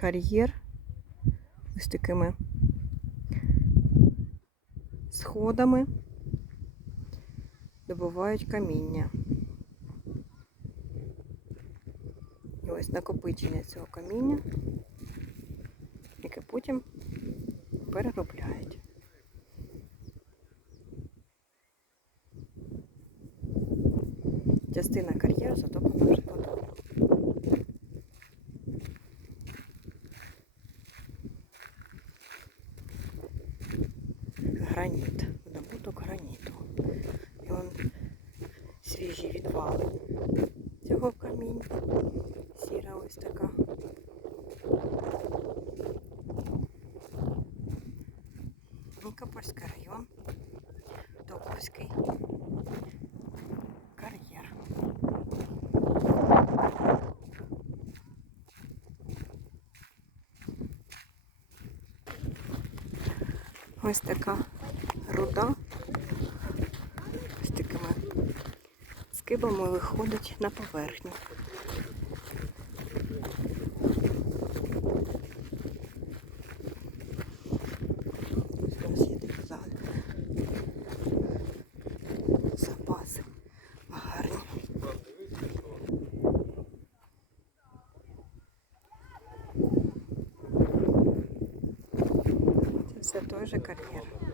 кар'єр ось такими сходами добувають каміння. І ось накопичення цього каміння, яке потім переробляють. Частина кар'єру затоплена вже Граніт, добуток граніту. І он свіжі відвали цього каміння. Сіра ось така. Нікопольський район, Топовський кар'єр. Ось така руда. Ось такими скибами виходить на поверхню. Це той же кар'єр.